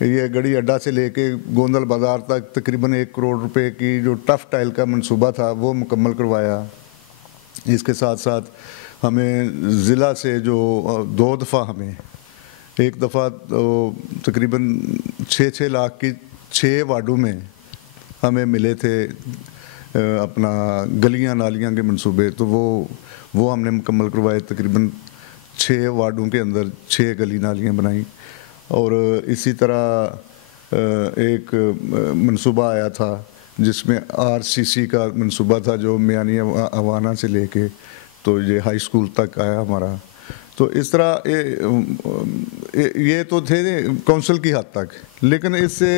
یہ گڑی اڈا سے لے کے گوندل بازار تک تقریباً 1 کروڑ روپے کی جو ٹف ٹائل کا منصوبہ تھا وہ مکمل کروایا۔ اس کے ساتھ ساتھ ہمیں ضلع سے جو 2 دفعہ ہمیں، ایک دفعہ تقریباً 6 لاکھ کی 6 وارڈوں میں ہمیں ملے تھے اپنا گلیاں نالیاں کے منصوبے، تو وہ ہم نے مکمل کروائے۔ تقریباً 6 وارڈوں کے اندر 6 گلی نالیاں بنائیں۔ اور اسی طرح ایک منصوبہ آیا تھا جس میں RCC کا منصوبہ تھا، جو میانی اوانا سے لے کے تو یہ ہائی اسکول تک آیا ہمارا۔ تو اس طرح یہ تو تھے کونسل کی حد تک، لیکن اس سے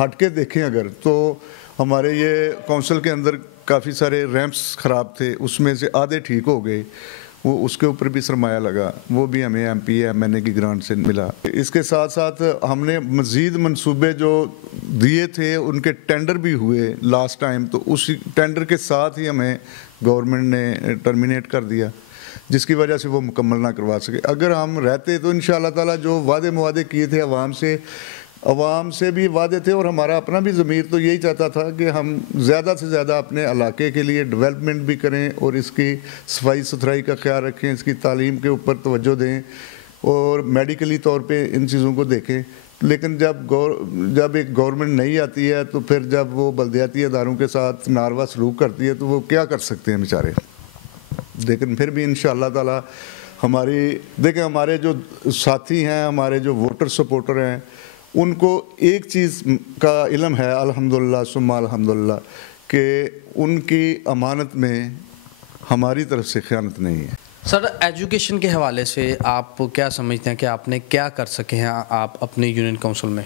ہٹ کے دیکھیں اگر تو ہمارے یہ کونسل کے اندر کافی سارے ریمپس خراب تھے، اس میں سے آدھے ٹھیک ہو گئے، وہ اس کے اوپر بھی سرمایہ لگا، وہ بھی ہمیں MP MNA کی گرانٹ سے ملا۔ اس کے ساتھ ساتھ ہم نے مزید منصوبے جو دیے تھے ان کے ٹینڈر بھی ہوئے لاسٹ ٹائم، تو اس ٹینڈر کے ساتھ ہی ہمیں گورنمنٹ نے ٹرمینیٹ کر دیا، جس کی وجہ سے وہ مکمل نہ کروا سکے۔ اگر ہم رہتے تو انشاءاللہ تعالیٰ جو وعدے کیے تھے عوام سے بھی وعدے تھے، اور ہمارا اپنا بھی ضمیر تو یہی چاہتا تھا کہ ہم زیادہ سے زیادہ اپنے علاقے کے لیے ڈیولپمنٹ بھی کریں اور اس کی صفائی ستھرائی کا خیال رکھیں، اس کی تعلیم کے اوپر توجہ دیں اور میڈیکلی طور پہ ان چیزوں کو دیکھیں۔ لیکن جب ایک گورنمنٹ نہیں آتی ہے تو پھر جب وہ بلدیاتی اداروں کے ساتھ ناروا سلوک کرتی ہے تو وہ کیا کر سکتے ہیں بیچارے۔ لیکن پھر بھی انشاءاللہ تعالیٰ ہمارے جو ساتھی ہیں، ہمارے جو ووٹر سپورٹر ہیں، ان کو ایک چیز کا علم ہے الحمدللہ ثم الحمدللہ، کہ ان کی امانت میں ہماری طرف سے خیانت نہیں ہے۔ سر، ایجوکیشن کے حوالے سے آپ کیا سمجھتے ہیں کہ آپ نے کیا کر سکے ہیں آپ اپنے یونین کونسل میں؟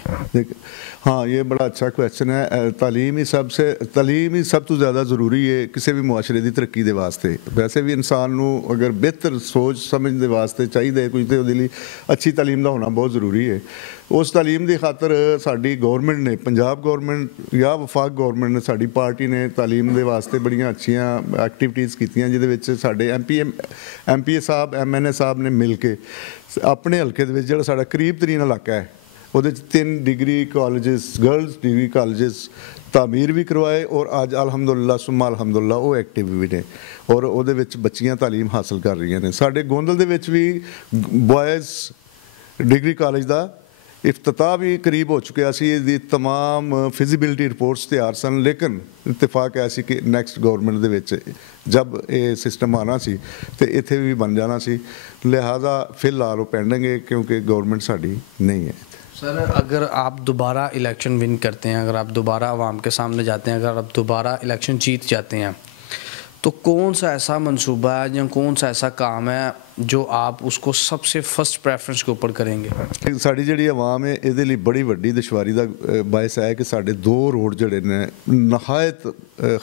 ہاں، یہ بڑا اچھا کویسچن ہے۔ تعلیم ہی سب تو زیادہ ضروری ہے کسی بھی معاشرے دی ترقی دے واسطے۔ ویسے بھی انسان نو اگر بہتر سوچ سمجھ دے واسطے چاہیے کچھ تو دلی اچھی تعلیم دا ہونا بہت ضروری ہے۔ اس تعلیم دی خاطر ساری گورنمنٹ نے، پنجاب گورنمنٹ یا وفاق گورنمنٹ نے، ساری پارٹی نے تعلیم دے واسطے بڑیاں اچھیاں ایکٹیویٹیز کیتیاں، جہدے وچ ساڈے MP صاحب MNA صاحب نے مل کے اپنے حلقے دے وچ جڑا ساڈا قریب ترین علاقہ ہے وہ 3 degree colleges, girls degree colleges تعمیر بھی کروائے، اور آج الحمدللہ ثم الحمدللہ وہ ایکٹیو بھی نے، اور وہ بچیاں تعلیم حاصل کر رہی ہیں۔ ساڈے گوندل دے وچ بھی بوائز ڈگری کالج دا افتتاح بھی قریب ہو چکیا سی، دی تمام فیزیبلٹی رپورٹس تیار سن، لیکن اتفاق ایسی کہ نیکسٹ گورنمنٹ دے وچ جب یہ سسٹم آنا سی تو اتنے بھی بن جانا سی، لہٰذا فی الحال وہ پینڈنگ ہے کیونکہ گورنمنٹ ساڈی نہیں ہے۔ سر، اگر آپ دوبارہ الیکشن ون کرتے ہیں، اگر آپ دوبارہ عوام کے سامنے جاتے ہیں، اگر آپ دوبارہ الیکشن جیت جاتے ہیں، تو کون سا ایسا منصوبہ ہے یا کون سا ایسا کام ہے جو آپ اس کو سب سے فرسٹ پریفرنس کے اوپر کریں گے؟ ساری جڑی عوام ہے یہ لیے بڑی وڈی دشواری دا باعث ہے کہ سارے 2 روڈ جڑے نے نہایت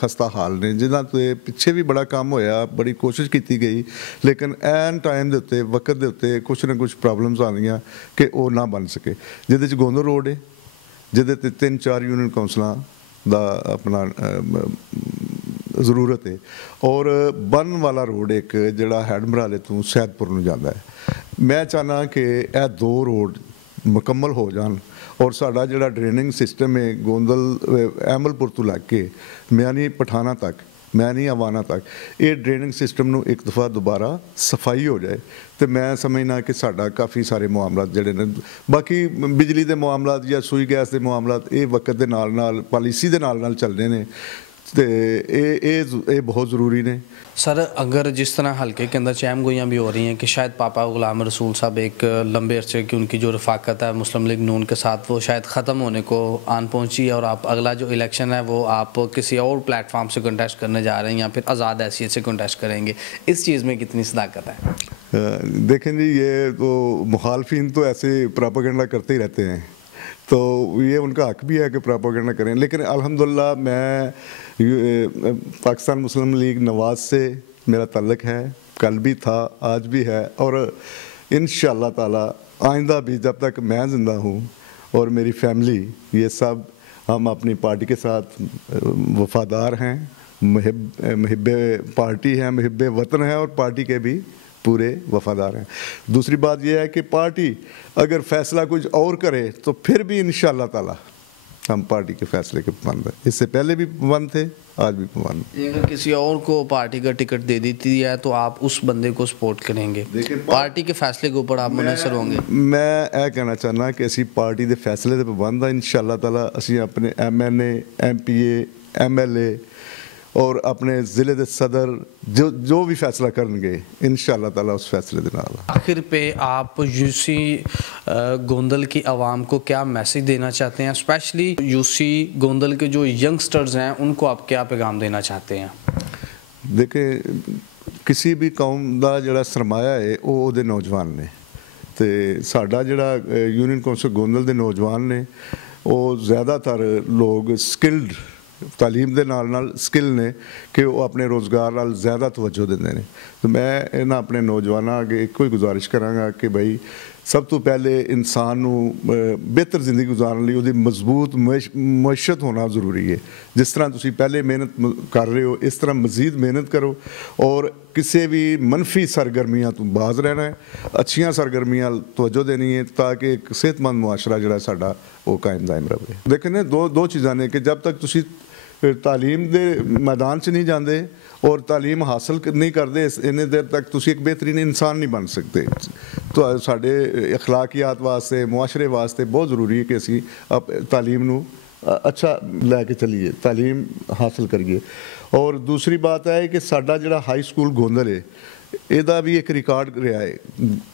خستہ حال نے، جنہاں تے پیچھے بھی بڑا کام ہویا، بڑی کوشش کی گئی، لیکن این ٹائم دے اتے وقت دے اتے کچھ نہ کچھ پرابلمز آنیاں کہ وہ نہ بن سکے۔ جہدے چ گوندل روڈ ہے، جہدے تے 3-4 یونین کونسلاں دا اپنا ضرورت ہے، اور بن والا روڈ ایک جڑا ہیڈ مرالے تو سیدپور نو جاتا ہے۔ میں چاہنا کہ یہ 2 روڈ مکمل ہو جان، اور ساڈا جڑا ڈریننگ سسٹم ہے گوندل احمل پور تو لگ کے میانی پٹھانا تک، میانی اوانا تک، یہ ڈریننگ سسٹم نو ایک دفعہ دوبارہ صفائی ہو جائے تو میں سمجھنا کہ ساڈا کافی سارے معاملات جڑے نے، باقی بجلی دے معاملات یا سوئی گیس دے معاملات یہ وقت دے نال پالیسی دے نال چلنے نے، یہ بہت ضروری نے۔ سر، اگر جس طرح حلقے کے اندر چہم گوئیاں بھی ہو رہی ہیں کہ شاید پاپا غلام رسول صاحب ایک لمبے عرصے کی ان کی جو رفاقت ہے مسلم لیگ نون کے ساتھ وہ شاید ختم ہونے کو آن پہنچی ہے، اور آپ اگلا جو الیکشن ہے وہ آپ کسی اور پلیٹ فارم سے کنٹیسٹ کرنے جا رہے ہیں یا پھر آزاد حیثیت سے کنٹیسٹ کریں گے، اس چیز میں کتنی صداقت ہے؟ دیکھیں جی، یہ تو مخالفین تو ایسے پراپاگنڈا کرتے ہی رہتے ہیں، تو یہ ان کا حق بھی ہے کہ پراپاگنڈا کریں، لیکن الحمدللہ میں پاکستان مسلم لیگ نواز سے میرا تعلق ہے، کل بھی تھا، آج بھی ہے، اور انشاءاللہ تعالی آئندہ بھی جب تک میں زندہ ہوں اور میری فیملی، یہ سب ہم اپنی پارٹی کے ساتھ وفادار ہیں، محب پارٹی ہیں، محب وطن ہیں، اور پارٹی کے بھی پورے وفادار ہیں۔ دوسری بات یہ ہے کہ پارٹی اگر فیصلہ کچھ اور کرے تو پھر بھی انشاءاللہ تعالی ہم پارٹی کے فیصلے کے پابند ہیں، اس سے پہلے بھی پابند تھے، آج بھی پابند ہیں۔ اگر کسی اور کو پارٹی کا ٹکٹ دے دیتی ہے تو آپ اس بندے کو سپورٹ کریں گے، پارٹی کے فیصلے کے اوپر آپ منحصر ہوں گے؟ میں یہ کہنا چاہنا کہ اسی پارٹی دے فیصلے دے پابند ہیں، انشاءاللہ تعالی اسی اپنے M N A, M P A, M L A اور اپنے ضلع دے صدر جو بھی فیصلہ کرن گے انشاءاللہ تعالی اس فیصلے دے نال۔ آخر پہ آپ یو سی گوندل کی عوام کو کیا میسج دینا چاہتے ہیں، اسپیشلی یو سی گوندل کے جو ینگسٹرز ہیں ان کو آپ کیا پیغام دینا چاہتے ہیں؟ دیکھیں، کسی بھی قوم دا جڑا سرمایہ ہے وہ دے نوجوان نے، تے ساڈا جڑا یونین کونسل گوندل دے نوجوان نے وہ زیادہ تر لوگ سکلڈ تعلیم دے نال سکل نے کہ وہ اپنے روزگار نال زیادہ توجہ دیندے نے۔ تو میں انہاں اپنے نوجواناں اگے ایک ہی گزارش کراں گا کہ بھائی سب تو پہلے انسان نو بہتر زندگی گزارن لئی اودی مضبوط معیشت ہونا ضروری ہے۔ جس طرح تسی پہلے محنت کر رہے ہو اس طرح مزید محنت کرو اور کسی بھی منفی سرگرمیاں تو باز رہنا ہے، اچھیاں سرگرمیاں توجہ دینی ہے تاکہ ایک صحت مند معاشرہ جڑا ساڈا وہ قائم دائم رہے۔ لیکن دو چیزاں نے کہ جب تک تسی تعلیم دے میدان سے نہیں جاندے اور تعلیم حاصل نہیں کرتے اتنی دیر تک تسی ایک بہترین انسان نہیں بن سکتے۔ تو ساڈے اخلاقیات واسطے معاشرے واسطے بہت ضروری ہے کہ اسی تعلیم نو اچھا لے کے چلیے، تعلیم حاصل کریے۔ اور دوسری بات ہے کہ ساڈا جڑا ہائی سکول گوندل ہے یہ بھی ایک ریکارڈ رہا ہے،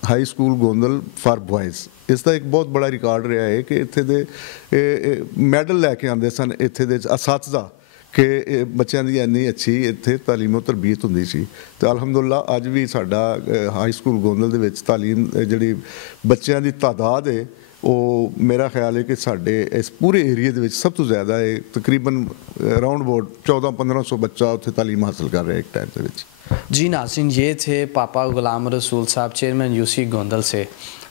high school Gondal for boys, اس کا ایک بہت بڑا ریکارڈ رہا ہے کہ اتنے دے میڈل لے کے آتے سن اتنے دے اساتذہ کہ بچوں کی اینی اچھی اتنے تعلیم و تربیت ہوندی سی۔ تو الحمدللہ اج بھی ساڈا ہائی سکول گوندل دے وچ تعلیم جڑی بچوں کی تعداد ہے وہ میرا خیال ہے کہ ساڈے اس پورے ایریے دے وچ سب تو زیادہ ہے، تقریباً راؤنڈ اباؤٹ 1400-1500 بچہ اتنے تعلیم حاصل کر رہے ہیں ایک ٹائم دے وچ۔ جی ناظرین، یہ تھے پاپا غلام رسول صاحب، چیئرمین یو سی گوندل سے،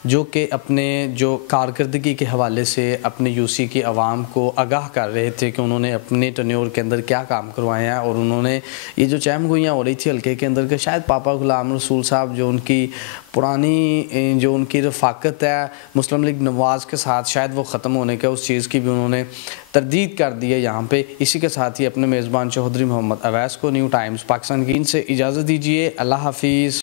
جو کہ اپنے جو کارکردگی کے حوالے سے اپنے یو سی کی عوام کو آگاہ کر رہے تھے کہ انہوں نے اپنے ٹینیور کے اندر کیا کام کروائے ہیں، اور انہوں نے یہ جو چہم گوئیاں ہو رہی تھی حلقے کے اندر کہ شاید پاپا غلام رسول صاحب جو ان کی پرانی جو ان کی رفاقت ہے مسلم لیگ نواز کے ساتھ شاید وہ ختم ہونے کے اس چیز کی بھی انہوں نے تردید کر دی ہے یہاں پہ۔ اسی کے ساتھ ہی اپنے میزبان چوہدری محمد اویس کو نیو ٹائمز پاکستان کی ان سے اجازت دیجیے۔ اللہ حافظ۔